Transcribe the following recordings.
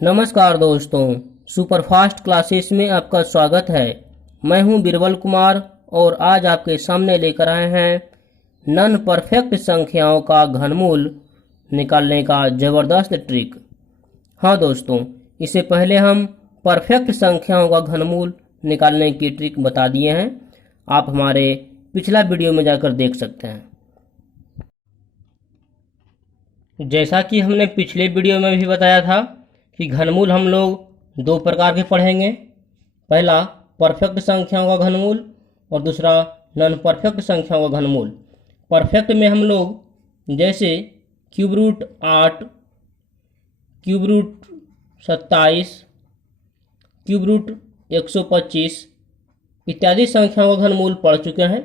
नमस्कार दोस्तों, superfast classes में आपका स्वागत है। मैं हूं बिरबल कुमार और आज आपके सामने लेकर आए हैं नॉन परफेक्ट संख्याओं का घनमूल निकालने का ज़बरदस्त ट्रिक। हाँ दोस्तों, इससे पहले हम परफेक्ट संख्याओं का घनमूल निकालने की ट्रिक बता दिए हैं। आप हमारे पिछला वीडियो में जाकर देख सकते हैं। जैसा कि हमने पिछले वीडियो में भी बताया था कि घनमूल हम लोग दो प्रकार के पढ़ेंगे। पहला परफेक्ट संख्याओं का घनमूल और दूसरा नॉन परफेक्ट संख्याओं का घनमूल। परफेक्ट में हम लोग जैसे cube root 8, cube root 27, cube root 125 इत्यादि संख्याओं का घनमूल पढ़ चुके हैं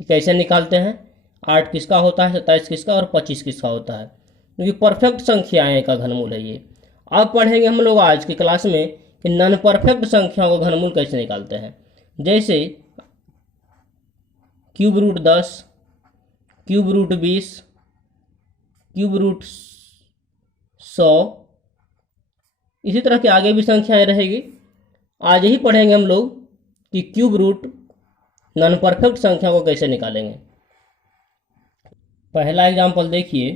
कि कैसे निकालते हैं। 8 किसका होता है, 27 किसका और 25 किसका होता है, क्योंकि परफेक्ट संख्याएं का घनमूल है ये। अब पढ़ेंगे हम लोग आज की क्लास में कि नॉन परफेक्ट संख्याओं का घनमूल कैसे निकालते हैं। जैसे cube root 10, cube root 20, cube root 100, इसी तरह की आगे भी संख्याएं रहेगी। आज ही पढ़ेंगे हम लोग कि क्यूब रूट नॉन परफेक्ट संख्या को कैसे निकालेंगे। पहला एग्जाम्पल देखिए,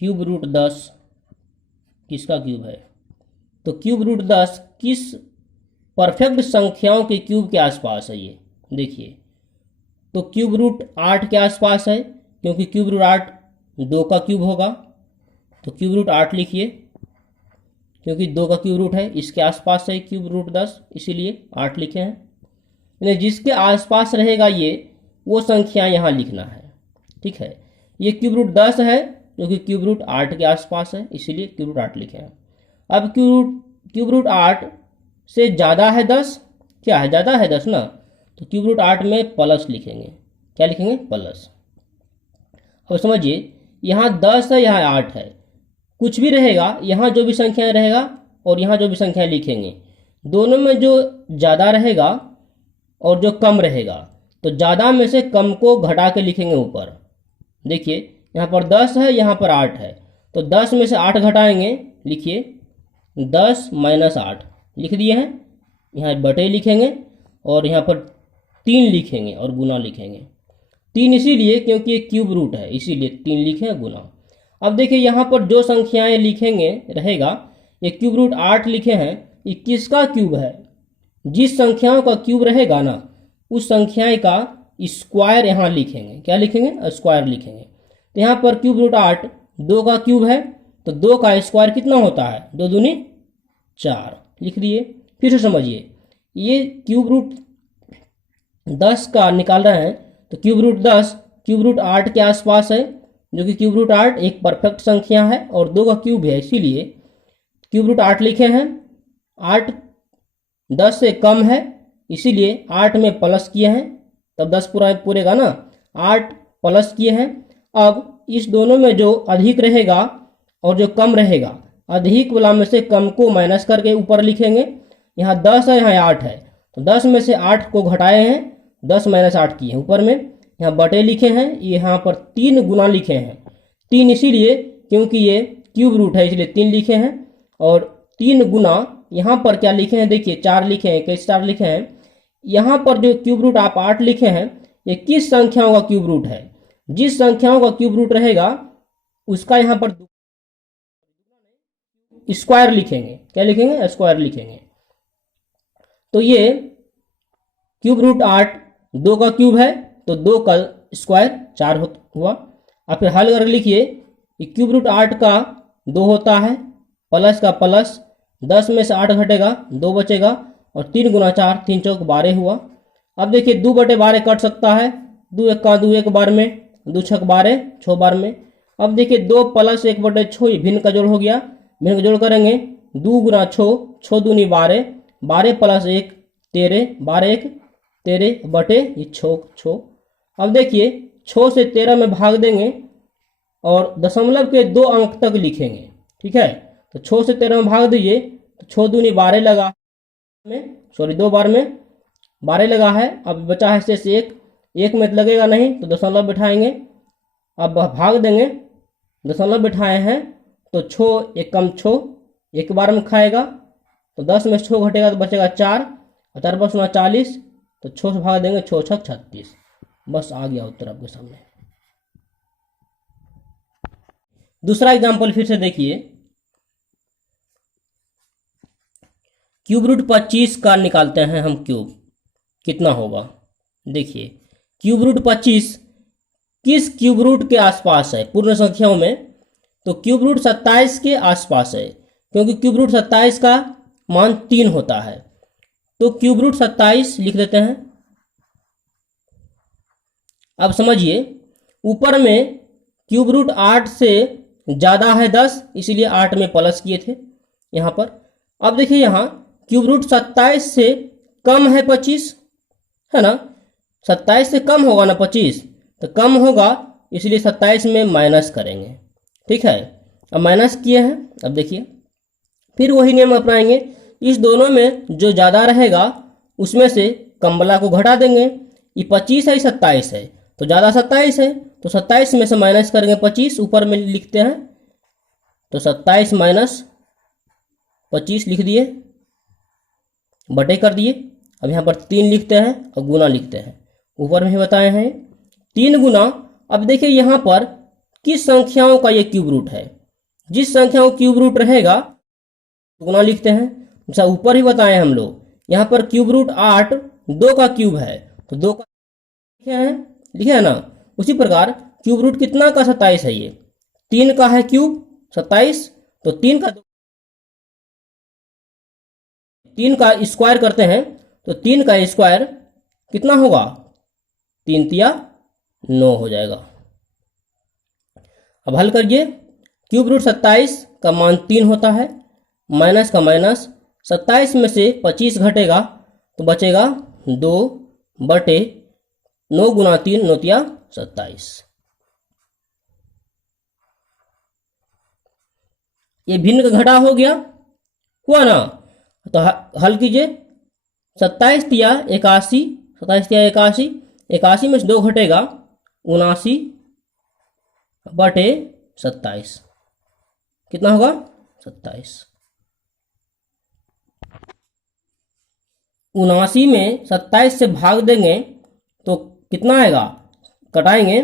क्यूब रूट 10 किसका क्यूब है, तो क्यूब रूट 10 किस परफेक्ट संख्याओं के क्यूब के आसपास है ये देखिए। तो क्यूब रूट 8 के आसपास है, क्योंकि क्यूब रूट 8 2 का क्यूब होगा, तो क्यूब रूट 8 लिखिए, क्योंकि 2 का क्यूब रूट है, इसके आसपास है क्यूब रूट 10, इसीलिए 8 लिखे हैं। यानी जिसके आसपास रहेगा ये वो संख्या यहाँ लिखना है। ठीक है, ये क्यूब रूट 10 है क्योंकि क्यूब रूट 8 के आसपास है, इसीलिए क्यूब रूट 8 लिखे हैं। अब क्यूब रूट 8 से ज़्यादा है 10, क्या है, ज़्यादा है 10 ना, तो क्यूब रूट 8 में प्लस लिखेंगे। क्या लिखेंगे, प्लस। अब समझिए, यहाँ 10 है, यहाँ 8 है, कुछ भी रहेगा, यहाँ जो भी संख्याएं रहेगा और यहाँ जो भी संख्याएं लिखेंगे, दोनों में जो ज़्यादा रहेगा और जो कम रहेगा, तो ज़्यादा में से कम को घटा के लिखेंगे ऊपर। देखिए, यहाँ पर 10 है, यहाँ पर 8 है, तो 10 में से 8 घटाएंगे, लिखिए 10 माइनस 8 लिख दिए हैं। यहाँ बटे लिखेंगे और यहाँ पर 3 लिखेंगे और गुना लिखेंगे। 3 इसीलिए क्योंकि ये क्यूब रूट है, इसीलिए 3 लिखे गुना। अब देखिए, यहाँ पर जो संख्याएं लिखेंगे रहेगा, ये क्यूब रूट 8 लिखे हैं, ये किसका क्यूब है, जिस संख्याओं का क्यूब रहेगा ना उस संख्याएं का स्क्वायर यहाँ लिखेंगे। क्या लिखेंगे, स्क्वायर लिखेंगे। तो यहाँ पर क्यूब रूट 8 2 का क्यूब है, तो 2 का स्क्वायर कितना होता है, 2 दूनी 4 लिख दिए। फिर से समझिए, ये क्यूब रूट 10 का निकाल रहे हैं, तो क्यूब रूट 10 क्यूब रूट 8 के आसपास है, जो कि क्यूब रूट 8 एक परफेक्ट संख्या है और 2 का क्यूब है, इसीलिए क्यूब रूट 8 लिखे हैं। 8 10 से कम है, इसीलिए 8 में प्लस किए हैं, तब 10 पूरा पूरेगा ना, 8 प्लस किए हैं। अब इस दोनों में जो अधिक रहेगा और जो कम रहेगा, अधिक वाला में से कम को माइनस करके ऊपर लिखेंगे। यहाँ 10 है, यहाँ 8 है, तो 10 में से 8 को घटाए हैं, 10 माइनस 8 किए हैं ऊपर में। यहाँ बटे लिखे हैं, यहाँ पर 3 गुना लिखे हैं। 3 इसीलिए क्योंकि ये क्यूब रूट है, इसलिए 3 लिखे हैं। और 3 गुना यहाँ पर क्या लिखे हैं, देखिए 4 लिखे हैं। कैसे 4 लिखे हैं, यहाँ पर जो क्यूब रूट आप 8 लिखे हैं, ये किस संख्याओं का क्यूब रूट है, जिस संख्याओं का क्यूब रूट रहेगा उसका यहाँ पर स्क्वायर लिखेंगे। क्या लिखेंगे, स्क्वायर लिखेंगे। तो ये क्यूब रूट 8 2 का क्यूब है, तो 2 का स्क्वायर 4 हुआ। अब फिर हल कर लिखिए, क्यूब रूट 8 का 2 होता है, प्लस का प्लस, 10 में से 8 घटेगा, 2 बचेगा, और 3 गुना 4 3 चौक 12 हुआ। अब देखिए 2 बटे 12 कट सकता है, 2 एक का 2 एक बार में, 2 छक 12 6 बार में। अब देखिए 2 प्लस 1 बटे 6 भिन्न का जोड़ हो गया, भिन्न का जोड़ करेंगे, 2 गुना 6 6 दूनी 12, 12 प्लस 1 13, 12 1 13 बटे ये 6। अब देखिए 6 से 13 में भाग देंगे और दशमलव के 2 अंक तक लिखेंगे। ठीक है, तो 6 से 13 में भाग दीजिए, तो 6 दूनी 12 लगा में, सॉरी 2 बार में 12 लगा है। अब बचा है शेष 1 में लगेगा नहीं, तो दशमलव बिठाएंगे। अब भाग देंगे, दशमलव बिठाए हैं, तो 6 एकम 6, एक बार में खाएगा तो 10 में 6 घटेगा तो बचेगा 4, और 4 × 6 = 40, तो 6 से भाग देंगे, 6 × 6 = 36। बस आ गया उत्तर आपके सामने। दूसरा एग्जाम्पल फिर से देखिए, क्यूब रूट 25 का निकालते हैं हम क्यूब, कितना होगा। देखिए क्यूब रूट 25 किस क्यूब रूट के आसपास है पूर्ण संख्याओं में, तो क्यूब रूट 27 के आसपास है, क्योंकि क्यूब रूट 27 का मान 3 होता है। तो क्यूब रूट 27 लिख देते हैं। अब समझिए, ऊपर में क्यूब रूट 8 से ज़्यादा है 10, इसीलिए 8 में प्लस किए थे यहाँ पर। अब देखिए यहाँ क्यूब रूट 27 से कम है 25, है ना, 27 से कम होगा ना 25, तो कम होगा, इसलिए 27 में माइनस करेंगे। ठीक है, अब माइनस किए हैं। अब देखिए फिर वही नियम अपनाएंगे, इस दोनों में जो ज़्यादा रहेगा उसमें से कम वाला को घटा देंगे। ये 25 है, 27 है, तो ज़्यादा 27 है, तो 27 में से माइनस करेंगे 25, ऊपर में लिखते हैं, तो 27 माइनस 25 लिख दिए, बटे कर दिए। अब यहाँ पर 3 लिखते हैं और गुना लिखते हैं, ऊपर में ही बताए हैं 3 गुना। अब देखिए यहाँ पर किस संख्याओं का ये क्यूब रूट है, जिस संख्याओं क्यूब रूट रहेगा गुना लिखते हैं। जैसा ऊपर ही बताए हम लोग, यहाँ पर क्यूब रूट 8 2 का क्यूब है, तो 2 का लिखे है ना। उसी प्रकार क्यूब रूट कितना का 27 है, ये 3 का है क्यूब 27, तो 3 का स्क्वायर करते हैं, तो 3 का स्क्वायर कितना होगा, 3 तिया 9 हो जाएगा। अब हल करिए, क्यूब रूट 27 का मान 3 होता है, माइनस का माइनस, 27 में से 25 घटेगा तो बचेगा 2 बटे 9 गुना 3 9 तिया 27। ये भिन्न का घटा हो गया, हुआ ना। तो हल कीजिए, 27 तिया 81, 27 तिया 81, 81 में से 2 घटेगा 79 बटे 27, कितना होगा 27। 79 में 27 से भाग देंगे तो कितना आएगा, कटाएंगे,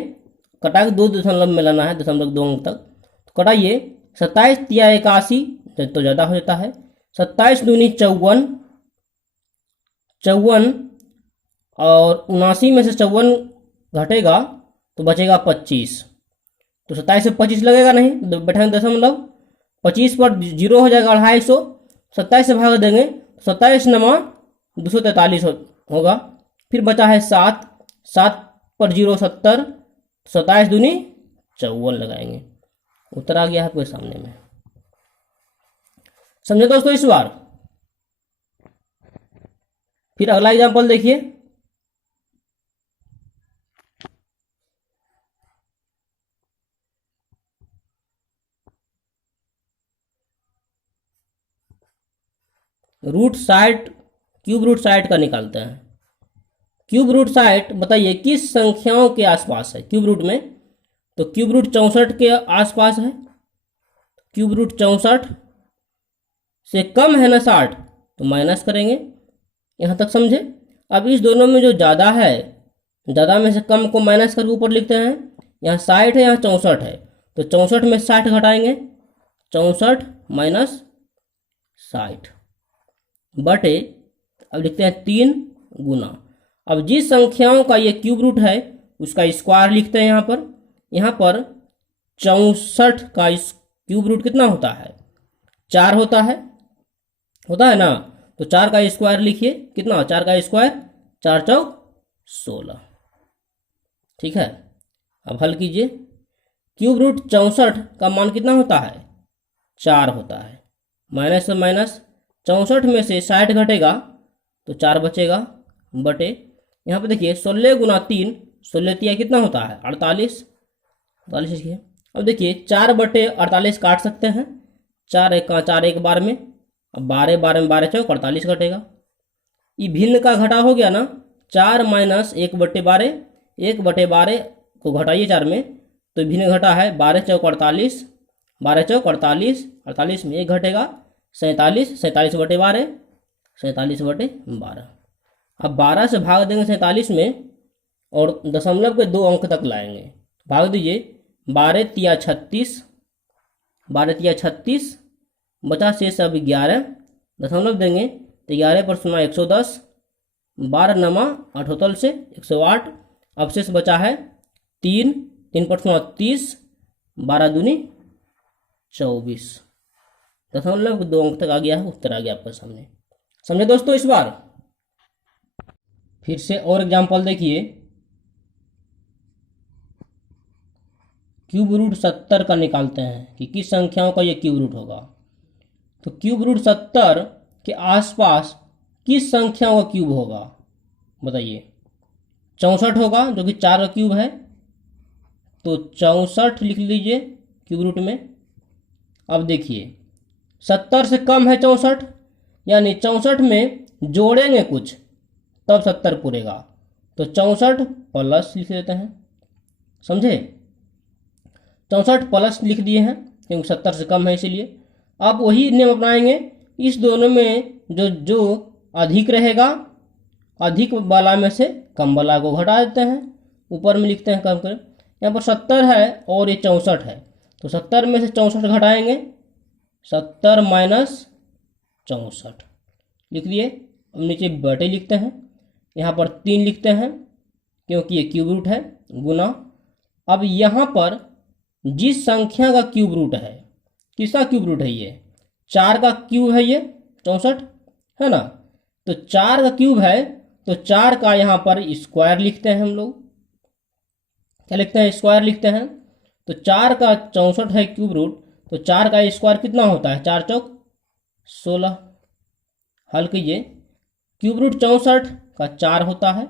कटा के 2 दशमलव में लाना है, 2.2 अंक तक, तो कटाइए। 27 तिया 81 तो ज़्यादा हो जाता है, 27 दूनी 54, 54 और 79 में से 54 घटेगा तो बचेगा 25, तो 27 से 25 लगेगा नहीं, बैठाएंगे दशमलव, 25 पर 0 हो जाएगा 250, 27 से भाग देंगे 27 नमा 243 होगा। फिर बचा है 7, 7 पर 0 70, 27 दूनी 54 लगाएंगे, उत्तर आ गया है आपके सामने में। समझे दोस्तों इस बार। फिर अगला एग्जांपल देखिए, रूट 60 क्यूब रूट 60 का निकालते हैं। क्यूब रूट 60 बताइए किस संख्याओं के आसपास है क्यूब रूट में, तो क्यूब रूट 64 के आसपास है। क्यूब रूट 64 से कम है ना 60, तो माइनस करेंगे, यहाँ तक समझे। अब इस दोनों में जो ज़्यादा है, ज़्यादा में से कम को माइनस करके ऊपर लिखते हैं। यहाँ 60 है, यहाँ 64 है, तो 64 में 60 घटाएंगे, 64 माइनस 60 बटे, अब लिखते हैं 3 गुना। अब जिस संख्याओं का ये क्यूब रूट है उसका स्क्वायर लिखते हैं यहाँ पर। यहाँ पर 64 का क्यूब रूट कितना होता है, 4 होता है ना, तो 4 का स्क्वायर लिखिए, कितना 4 का स्क्वायर, 4 चौक 16। ठीक है, अब हल कीजिए। क्यूब रूट 64 का मान कितना होता है, 4 होता है, माइनस से माइनस, 64 में से 60 घटेगा तो 4 बचेगा, बटे यहाँ पे देखिए 16 गुना 3, 16 तिया कितना होता है 48, 48 लिखिए। अब देखिए 4 बटे 48 काट सकते हैं, 4 एक 4 एक बार में, अब 12 12 में 12 चौक 48 घटेगा। ये भिन्न का घटा हो गया ना, 4 माइनस 1 बटे 12, 1 बटे 12 को घटाइए 4 में, तो भिन्न घटा है 12 चौक 48, 12 चौक 48, 48 में 1 घटेगा, 47, 47 बटे 12, 47 बटे 12। अब 12 से भाग देंगे 47 में और दशमलव के 2 अंक तक लाएंगे। भाग दीजिए, 12 तिया 36, 12 तिया 36, बचा शेष अब 11, दशमलव देंगे तो 11 पर 0 110, 12 नमा 8 से 108, अब शेष बचा है 3, 3 पर 0 30, 12 दूनी 24, दशमलव के 2 अंक तक आ गया है। उत्तर आ गया आपके सामने। समझे दोस्तों? इस बार फिर से और एग्जाम्पल देखिए। क्यूब रूट 70 का निकालते हैं कि किस संख्याओं का ये क्यूब रूट होगा। तो क्यूब रूट 70 के आसपास किस संख्याओं का क्यूब होगा बताइए। 64 होगा जो कि 4 का क्यूब है, तो 64 लिख लीजिए क्यूब रूट में। अब देखिए 70 से कम है 64, यानी 64 में जोड़ेंगे कुछ तब 70 पूरेगा, तो 64 प्लस लिख देते हैं। समझे? 64 प्लस लिख दिए हैं क्योंकि 70 से कम है इसीलिए। आप वही नियम अपनाएंगे, इस दोनों में जो अधिक रहेगा, अधिक वाला में से कम वाला को घटा देते हैं, ऊपर में लिखते हैं कम कर। यहाँ पर 70 है और ये 64 है, तो 70 में से 64 घटाएंगे, 70 माइनस 64 लिख लिए। अब नीचे बटे लिखते हैं, यहाँ पर 3 लिखते हैं क्योंकि ये क्यूब रूट है, गुना। अब यहाँ पर जिस संख्या का क्यूब रूट है, किसका क्यूब रूट है ये? 4 का क्यूब है ये 64, है ना। तो 4 का क्यूब है तो 4 का यहाँ पर स्क्वायर लिखते हैं हम लोग। क्या लिखते हैं? स्क्वायर लिखते हैं। तो 4 का 64 है क्यूब रूट, तो 4 का स्क्वायर कितना होता है? 4 चौक 16। हल कीजिए, क्यूब रूट 64 का 4 होता है,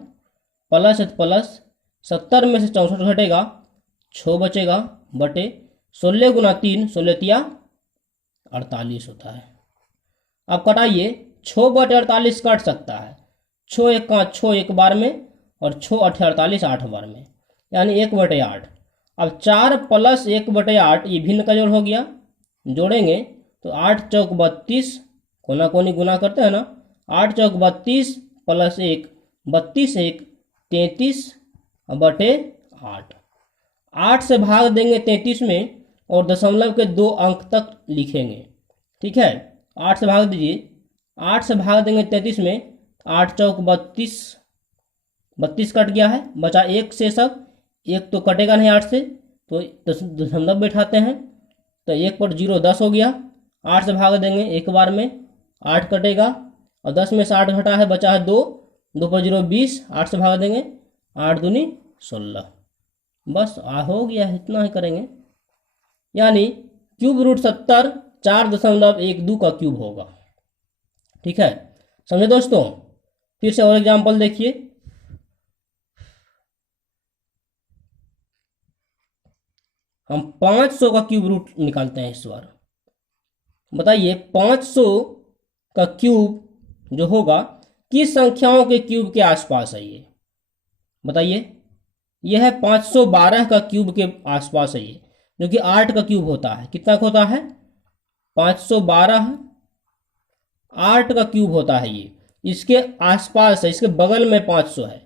प्लस है तो प्लस, 70 में से 64 घटेगा, 6 बचेगा, बटे 16 गुना 3, 16 तिया 48 होता है। अब कटाइए, 6 बटे 48 कट सकता है, 6 एक का 6 एक बार में, और 6 8 48 8 बार में, यानी 1 बटे 8। अब 4 प्लस 1 बटे 8 ये भिन्न का जोड़ हो गया, जोड़ेंगे तो 8 चौक 32, कोना कोनी गुना करते हैं ना, 8 चौक 32 प्लस 1 32 1 33 बटे 8। 8 से भाग देंगे 33 में और दशमलव के 2 अंक तक लिखेंगे। ठीक है, 8 से भाग दीजिए, 8 से भाग देंगे 33 में, 8 चौक 32, 32 कट गया है, बचा 1 शेषक, 1 तो कटेगा नहीं 8 से, तो दशमलव बैठाते हैं, तो 1 पर 0 10 हो गया। 8 से भाग देंगे एक बार में, 8 कटेगा, और 10 में से 8 घटा है, बचा है 2, 2 पर 0 20, 8 से भाग देंगे, 8 दूनी 16। बस हो गया, इतना ही करेंगे। यानी क्यूब रूट 70 4.12 का क्यूब होगा। ठीक है, समझे दोस्तों? फिर से और एग्जाम्पल देखिए। हम 500 का क्यूब रूट निकालते हैं इस बार। बताइए 500 का क्यूब जो होगा किस संख्याओं के क्यूब के आसपास है ये? बताइए। यह है 512 का क्यूब के आसपास है ये, जो कि 8 का क्यूब होता है। कितना का होता है? 512 8 का क्यूब होता है ये, इसके आसपास है, इसके बगल में 500 है,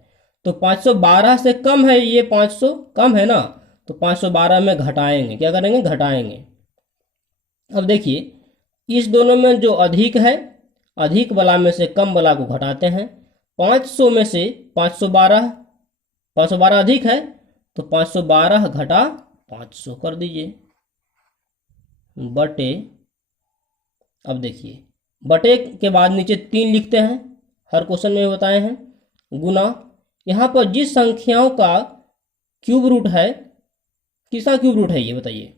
तो 512 से कम है ये, 500 कम है ना, तो 512 में घटाएंगे। क्या करेंगे? घटाएंगे। अब देखिए, इस दोनों में जो अधिक है, अधिक वाला में से कम वाला को घटाते हैं। 500 में से 512 अधिक है, तो 512 घटा 500 कर दीजिए, बटे। अब देखिए, बटे के बाद नीचे 3 लिखते हैं, हर क्वेश्चन में बताए हैं, गुना। यहाँ पर जिस संख्याओं का क्यूब रूट है, किसका क्यूब रूट है ये बताइए?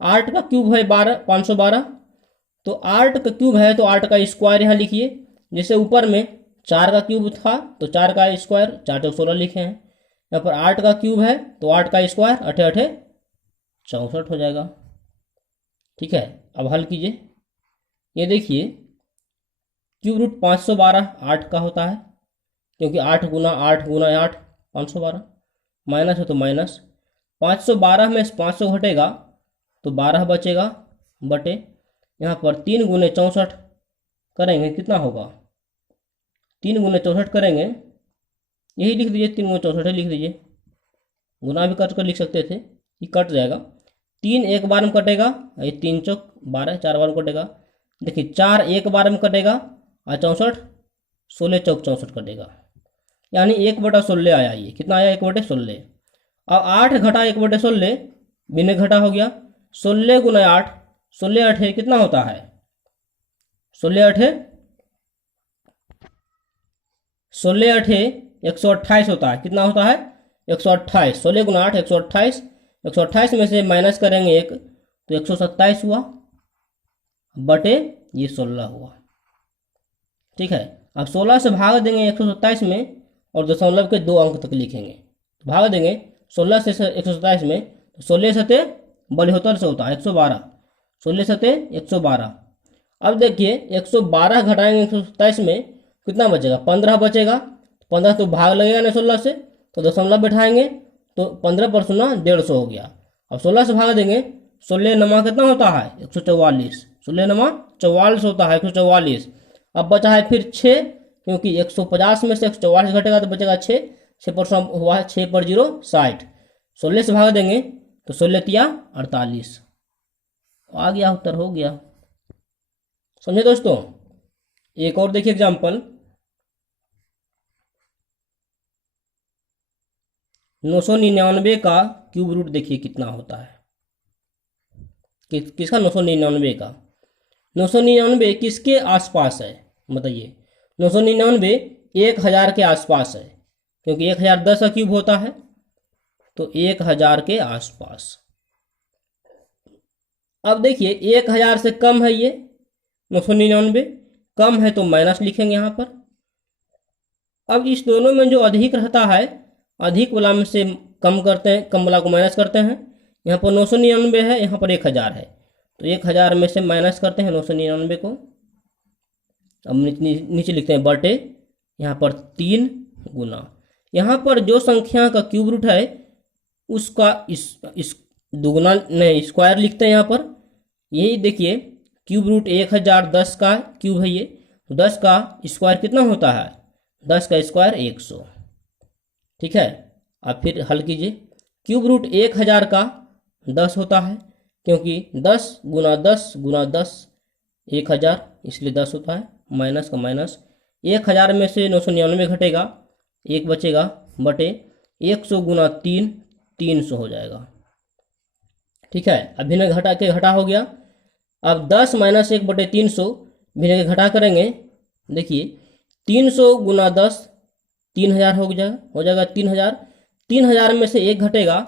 8 का क्यूब है 512, तो 8 का क्यूब है तो 8 का स्क्वायर यहाँ लिखिए। जैसे ऊपर में 4 का क्यूब था तो 4 का स्क्वायर, 4 चौक 16 लिखे हैं। यहाँ पर 8 का क्यूब है तो 8 का स्क्वायर, 8 8 64 हो जाएगा। ठीक है, अब हल कीजिए। ये देखिए, क्यूब रूट 512 8 का होता है, क्योंकि 8 गुना 8 गुना 8 512, माइनस है तो माइनस। 512 में 500 घटेगा तो 12 बचेगा, बटे यहाँ पर 3 गुने 64 करेंगे कितना होगा, 3 गुने 64 करेंगे, यही लिख दीजिए, 3 गुने 64 लिख दीजिए, गुना भी कट कर लिख सकते थे, ये कट जाएगा। 3 एक बार में कटेगा, ये 3 चौक 12, 4 बार में कटेगा। देखिए 4 एक बार में कटेगा और 64 16 चौक 64 कटेगा, यानी 1/16 आया। ये कितना आया, 1/16। अब 8 घटा 1/16 बिना घटा हो गया, 16 गुना 8, 16 8 कितना होता है, 16 8 128 होता है। कितना होता है, 128। 16 गुना 8 128, 128 में से माइनस करेंगे 1 तो 127 हुआ, बटे ये 16 हुआ। ठीक है, अब 16 से भाग देंगे 127 में और दशमलव के 2 अंक तक लिखेंगे। भाग देंगे 16 से 127 में, तो 16 सते 72 से होता है 112, 16 सते 112। अब देखिए 112 घटाएंगे 127 में कितना बचेगा, 15 बचेगा। 15 तो भाग लगेगा ना 16 से, तो दशमलव बैठाएंगे तो 15 पर 0 150 हो गया। अब 16 से भाग देंगे, 16 नमा कितना होता है 144, 16 नमा 44 होता है 144। अब बचा है फिर 6, क्योंकि 150 में से 144 घटेगा तो बचेगा 6, 6 पर हुआ है 6 पर 0 60। 16 से भाग देंगे तो 16 तिया 48, आ गया उत्तर, हो गया। समझे दोस्तों। एक और देखिए एग्जाम्पल, 999 का क्यूब रूट देखिए कितना होता है। किसका, 999 का। 999 किसके आसपास है बताइए, 999 1000 के आसपास है, क्योंकि 1000 10 का क्यूब होता है, तो 1000 के आसपास। अब देखिए 1000 से कम है ये 999, कम है तो माइनस लिखेंगे यहाँ पर। अब इस दोनों में जो अधिक रहता है, अधिक वाला में से कम करते हैं, कम वाला को माइनस करते हैं। यहाँ पर 999 है, यहाँ पर 1000 है, तो 1000 में से माइनस करते हैं 999 को। अब नीचे लिखते हैं बटे, यहाँ पर 3 गुना, यहाँ पर जो संख्या का क्यूब रूट है उसका इस दुगुना नहीं स्क्वायर लिखते हैं यहाँ पर। यही देखिए क्यूब रूट 1010 का क्यूब है ये, तो 10 का स्क्वायर कितना होता है, 10 का स्क्वायर 100। ठीक है, अब फिर हल कीजिए। क्यूब रूट 1000 का 10 होता है, क्योंकि 10 गुना 10 गुना 10 1000, इसलिए 10 होता है। माइनस का माइनस, 1000 में से 999 घटेगा, 1 बचेगा, बटे 100 गुना 3 300 हो जाएगा। ठीक है, अब भिन्न घटा के घटा हो गया। अब 10 माइनस 1 बटे 300 भिन्न के घटा करेंगे। देखिए 300 गुना 10 3000 हो जाएगा 3000। 3000 में से 1 घटेगा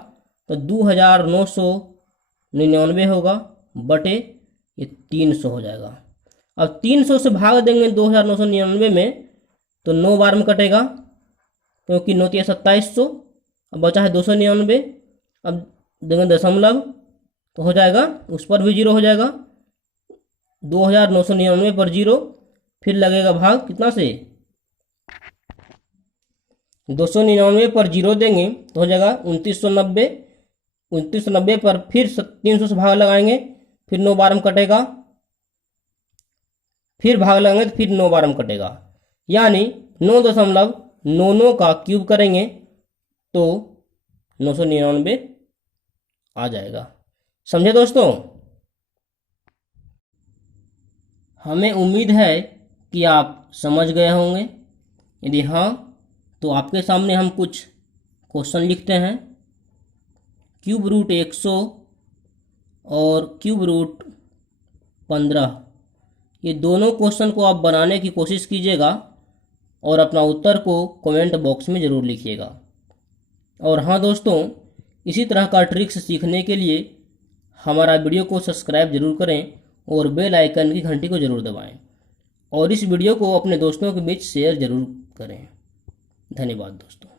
तो 2999 होगा, बटे ये 300 हो जाएगा। अब 300 से भाग देंगे 2999 में, तो 9 बार में कटेगा, क्योंकि 9 तिया 2700। अब बचा है 299, अब देंगे दशमलव तो हो जाएगा, उस पर भी 0 हो जाएगा, 2999 पर 0, फिर लगेगा भाग कितना से, 299 पर 0 देंगे तो हो जाएगा 2990। 2990 पर फिर 300 से भाग लगाएंगे, फिर 9 बार में कटेगा, फिर भाग लगाएंगे तो फिर 9 बार में कटेगा, यानी 9.99 का क्यूब करेंगे तो 999 आ जाएगा। समझे दोस्तों। हमें उम्मीद है कि आप समझ गए होंगे। यदि हाँ तो आपके सामने हम कुछ क्वेश्चन लिखते हैं। क्यूब रूट 100 और क्यूब रूट 15, ये दोनों क्वेश्चन को आप बनाने की कोशिश कीजिएगा और अपना उत्तर को कमेंट बॉक्स में ज़रूर लिखिएगा। और हाँ दोस्तों, इसी तरह का ट्रिक्स सीखने के लिए हमारा वीडियो को सब्सक्राइब जरूर करें और बेल आइकन की घंटी को जरूर दबाएं, और इस वीडियो को अपने दोस्तों के बीच शेयर जरूर करें। धन्यवाद दोस्तों।